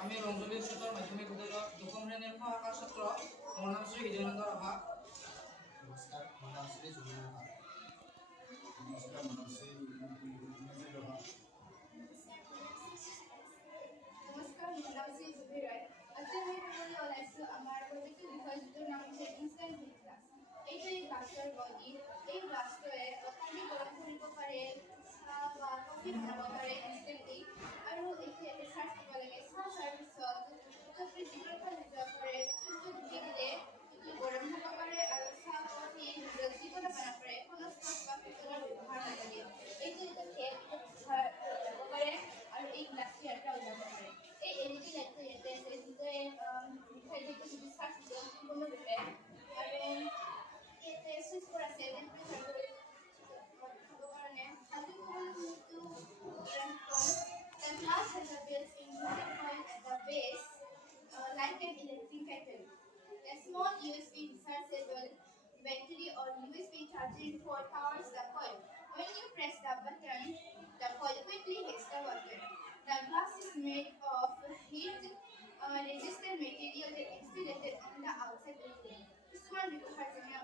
আমি ৰঞ্জলি উচ্চতৰ মাধ্যমিক বিদ্যালয় দশম শ্ৰেণীৰ মহাকাশ ছাত্ৰ। আমাৰ নাম শ্ৰী হৃদয়ানন্দ ৰাভা। নমস্কাৰ মোৰ নাম শ্ৰী জুবিন ৰাভা। নমস্কাৰ মোৰ নাম শ্ৰী মঞ্জিত ৰাভা। নমস্কাৰ মোৰ নাম শ্ৰী জুবি ৰায়। আজি আমি ক'বলৈ ওলাইছোঁ আমাৰ প্ৰজেক্টৰ বিষয় যিটোৰ নাম হৈছে ইনষ্টেণ্ট হিট গ্লাছ। এইটো এই গ্লাছৰ বডি। এই গ্লাছটোৱে পানী গৰম কৰিব পাৰে, চাহ বা কফি বনাব পাৰে ইনষ্টেণ্টলি। আৰু এইটো ইয়াতে চাৰ্জ দিব লাগে। চাৰ্জ হোৱাৰ পিছত কফি যিকোনো ঠাইত যাব পাৰে, চুইচটো টিপি দিলে এইটো গৰম হ'ব পাৰে আৰু চাহ কফি যিকোনো বনাব পাৰে। কোনো ষ্টভ বা পেট্ৰলৰ ব্যৱহাৰ নালাগে। এইটো এটা টেপ যাব পাৰে আৰু এই গ্লাছটো ইয়াৰ পৰা ওলাব পাৰে। এই LED লাইটটো ইয়াতে আছে যিটোৱে মিঠাইটো যদি চাৰ্জ দিয়ে সম্পূৰ্ণৰূপে। আৰু ইয়াতে চুইচবোৰ আছে টেম্পাৰেচাৰটো দেখাবৰ কাৰণে। আজি ক'বলৈটো the glass has a built-in heating coil at the base, like an electric kettle. A small USB rechargeable battery or USB charging port powers the coil. When you press the button, the coil quickly hits the water. The glass is made of heat-resistant material that insulated on the outside. কিছুমান ব্যৱহাৰ যেনে